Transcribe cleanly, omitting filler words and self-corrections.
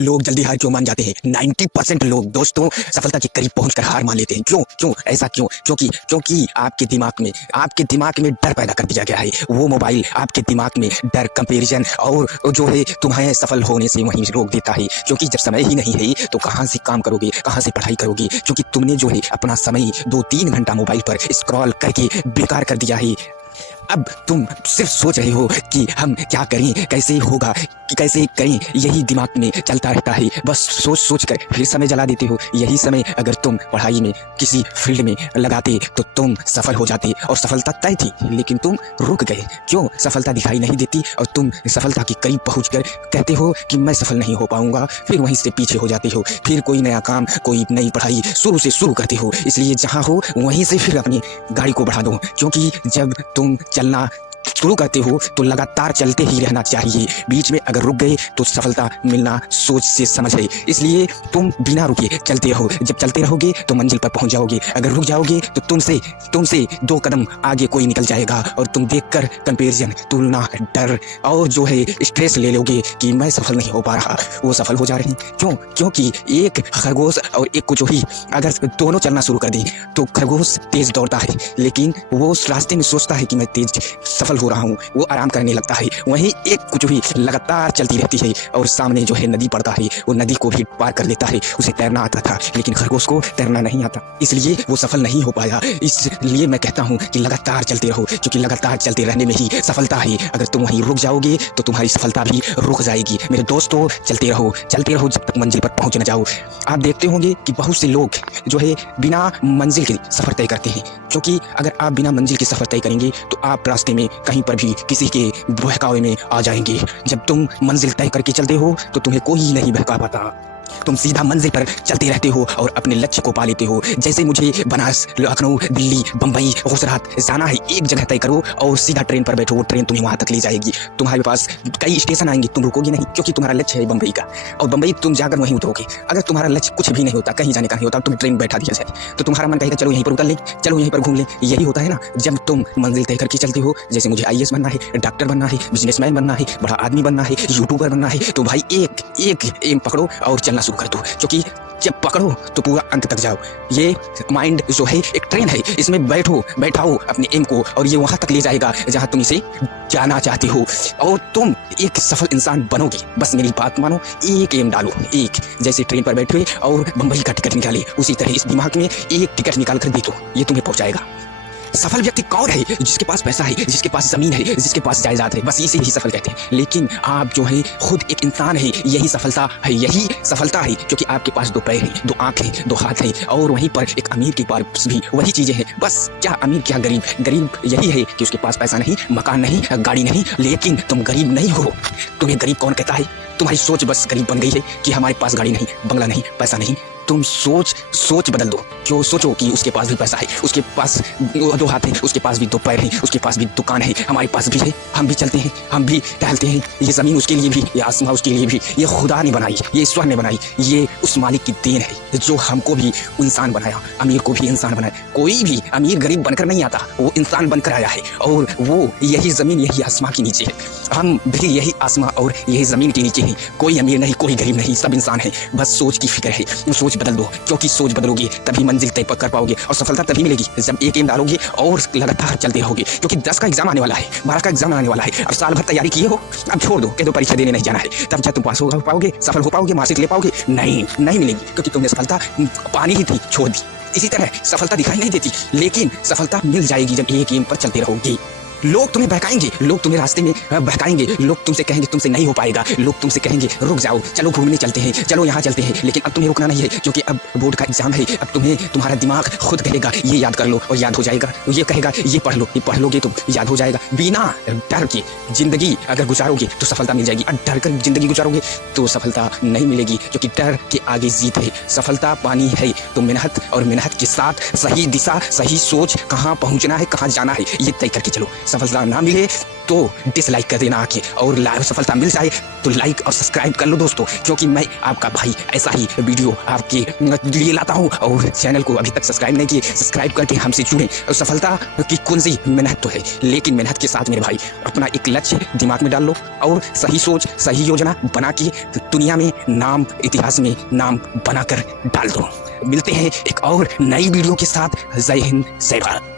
लोग जल्दी हार क्यों मान जाते हैं? 90% लोग दोस्तों सफलता के करीब पहुंचकर हार मान लेते हैं। क्यों क्यों ऐसा क्यों? क्योंकि आपके दिमाग में डर पैदा कर दिया गया है। वो मोबाइल आपके दिमाग में डर, कंपैरिजन और जो है तुम्हें सफल होने से वहीं रोक देता है। क्योंकि जब समय ही नहीं है तो कहाँ से काम करोगे, कहाँ से पढ़ाई करोगे? क्योंकि तुमने जो है अपना समय 2-3 घंटा मोबाइल पर स्क्रॉल करके बेकार कर दिया है। अब तुम सिर्फ सोच रहे हो कि हम क्या करें, कैसे होगा, कि कैसे करें, यही दिमाग में चलता रहता है। बस सोच कर फिर समय जला देते हो। यही समय अगर तुम पढ़ाई में किसी फील्ड में लगाते तो तुम सफल हो जाते और सफलता तय थी, लेकिन तुम रुक गए। क्यों? सफलता दिखाई नहीं देती और तुम सफलता के करीब पहुंचकर कहते हो कि मैं सफल नहीं हो पाऊंगा, फिर वहीं से पीछे हो जाते हो। फिर कोई नया काम, कोई नई पढ़ाई शुरू करते हो। इसलिए जहाँ हो वहीं से फिर अपनी गाड़ी को बढ़ा दो, क्योंकि जब तुम चलना शुरू करते हो तो लगातार चलते ही रहना चाहिए। बीच में अगर रुक गए तो सफलता मिलना सोच से समझ है। इसलिए तुम बिना रुके चलते रहो। जब चलते रहोगे तो मंजिल पर पहुंच जाओगे। अगर रुक जाओगे तो तुमसे 2 कदम आगे कोई निकल जाएगा और तुम देखकर कंपैरिजन, तुलना, डर और जो है स्ट्रेस ले लोगे कि मैं सफल नहीं हो पा रहा। वो सफल हो जा रहे हैं। क्यों? क्योंकि एक खरगोश और एक कुचोही अगर दोनों चलना शुरू कर दें तो खरगोश तेज दौड़ता है, लेकिन वो उस रास्ते में सोचता है कि मैं तेज सफल हो रहा हूँ, वो आराम करने लगता है। वहीं एक कुचोही लगातार चलती रहती है और सामने जो है नदी पड़ता है, वो नदी को भी पार कर लेता है। उसे तैरना आता था, लेकिन खरगोश को तैरना नहीं आता, इसलिए वो सफल नहीं हो पाया। इसलिए मैं कहता हूँ कि लगातार चलते रहो, क्योंकि लगातार चलते रहने में ही सफलता है। अगर तुम वहीं रुक जाओगे तो तुम्हारी सफलता भी रुक जाएगी। मेरे दोस्तों, चलते रहो जब तक मंजिल पर पहुंच न जाओ। आप देखते होंगे कि बहुत से लोग जो है बिना मंजिल के सफर तय करते हैं, क्योंकि अगर आप बिना मंजिल के सफर तय करेंगे तो आप रास्ते में कहीं पर भी किसी के बहकावे में आ जाएंगे। जब तुम मंजिल तय करके चलते हो तो तुम्हें कोई नहीं बहका पाता। तुम सीधा मंजिल पर चलते रहते हो और अपने लक्ष्य को पा लेते हो। जैसे मुझे बनारस, लखनऊ, दिल्ली, बम्बई, गुजरात जाना है, एक जगह तय करो और सीधा ट्रेन पर बैठो। वो ट्रेन तुम्हें वहां तक ले जाएगी। तुम्हारे पास कई स्टेशन आएंगे, तुम रुकोगे नहीं, क्योंकि तुम्हारा लक्ष्य है बम्बई का, और बम्बई तुम जाकर वहीं उतरोगे। अगर तुम्हारा लक्ष्य कुछ भी नहीं होता, कहीं जाने का नहीं होता, तुम ट्रेन बैठा दिया जाए तो तुम्हारा मन कहेगा चलो यहीं पर उतर लें, चलो यहीं पर घूम लें। यही होता है ना जब तुम मंजिल तय करके चलते हो। जैसे मुझे IAS बनना है, डॉक्टर बनना है, बिजनेसमैन बनना है, बड़ा आदमी बनना है, यूट्यूबर बनना है, तो भाई एक एम पकड़ो और चलना शुरू कर दो, क्योंकि जब पकड़ो तो पूरा अंत तक जाओ। ये माइंड जो है एक ट्रेन है, इसमें बैठाओ अपने एम को और ये वहां तक ले जाएगा जहां तुम इसे जाना चाहते हो और तुम एक सफल इंसान बनोगे। बस मेरी बात मानो, एक एम डालो, एक। जैसे ट्रेन पर बैठे और बम्बई का टिकट निकाले, उसी तरह इस दिमाग में एक टिकट निकाल कर दे दो, ये तुम्हें पहुंचाएगा। सफल व्यक्ति कौन है? जिसके पास पैसा है, जिसके पास जमीन है, जिसके पास जायदाद है, बस इसे ही सफल कहते हैं। लेकिन आप जो है खुद एक इंसान है, यही सफलता है, क्योंकि आपके पास 2 पैर हैं, 2 आंख हैं, 2 हाथ हैं, और वहीं पर एक अमीर के पास भी वही चीजें हैं। बस क्या अमीर, क्या गरीब यही है कि उसके पास पैसा नहीं, मकान नहीं, गाड़ी नहीं, लेकिन तुम गरीब नहीं हो। तुम्हें गरीब कौन कहता है? तुम्हारी सोच बस गरीब बन गई है कि हमारे पास गाड़ी नहीं, बंगला नहीं, पैसा नहीं। तुम सोच बदल दो। क्यों? सोचो कि उसके पास भी पैसा है, उसके पास 2 हाथ हैं, उसके पास भी 2 पैर हैं, उसके पास भी दुकान है, हमारे पास भी है, हम भी चलते हैं, हम भी टहलते हैं। ये ज़मीन उसके लिए भी, ये आसमां उसके लिए भी, ये खुदा ने बनाई, ये ईश्वर ने बनाई, ये उस मालिक की देन है जो हमको भी इंसान बनाया, अमीर को भी इंसान बनाया। कोई भी अमीर गरीब बनकर नहीं आता, वो इंसान बनकर आया है, और वो यही ज़मीन, यही आसमां के नीचे है। हम भी यही आसमां और यही ज़मीन के नीचे हैं। कोई अमीर नहीं, कोई गरीब नहीं, सब इंसान है। बस सोच की फिक्र है, सोच बदल दो, क्योंकि सोच बदलोगे तभी मंजिल तय कर पाओगे और सफलता तभी मिलेगी जब एक एम डालोगे और लगातार चलते रहोगे। क्योंकि 10 का एग्जाम आने वाला है, 12 का एग्जाम आने वाला है, अब साल भर तैयारी किए हो, अब छोड़ दो, कह दो परीक्षा देने नहीं जाना है। तब जब तुम पास हो पाओगे, सफल हो पाओगे, मार्कशीट ले पाओगे? नहीं मिलेगी, क्योंकि तुमने सफलता पानी ही थी, छोड़ दी। इसी तरह सफलता दिखाई नहीं देती, लेकिन सफलता मिल जाएगी जब एक एम पर चलते रहोगे। लोग तुम्हें बहकाएंगे, लोग तुम्हें रास्ते में बहकाएंगे, लोग तुमसे कहेंगे तुमसे नहीं हो पाएगा, लोग तुमसे कहेंगे रुक जाओ, चलो घूमने चलते हैं, चलो यहाँ चलते हैं। लेकिन अब तुम्हें रुकना नहीं है, क्योंकि अब बोर्ड का एग्जाम है। अब तुम्हारा दिमाग खुद कहेगा ये याद कर लो, और याद हो जाएगा। ये कहेगा ये पढ़ लो, ये पढ़ लोगे तो याद हो जाएगा। बिना डर के जिंदगी अगर गुजारोगे तो सफलता मिल जाएगी, और डर कर जिंदगी गुजारोगे तो सफलता नहीं मिलेगी, क्योंकि डर के आगे जीत है। सफलता पानी है तो मेहनत, और मेहनत के साथ सही दिशा, सही सोच, कहाँ पहुँचना है, कहाँ जाना है, ये तय करके चलो। सफलता ना मिले तो डिसलाइक कर देना आके, और सफलता मिल जाए तो लाइक और सब्सक्राइब कर लो दोस्तों, क्योंकि मैं आपका भाई ऐसा ही वीडियो आपके लिए लाता हूँ। और चैनल को अभी तक सब्सक्राइब नहीं किए, सब्सक्राइब करके हमसे जुड़ें। और सफलता की कुंजी मेहनत तो है, लेकिन मेहनत के साथ मेरे भाई अपना एक लक्ष्य दिमाग में डाल लो और सही सोच सही योजना बना के दुनिया में नाम, इतिहास में नाम बनाकर डाल दो। मिलते हैं एक और नई वीडियो के साथ। जय हिंद, जय भारत।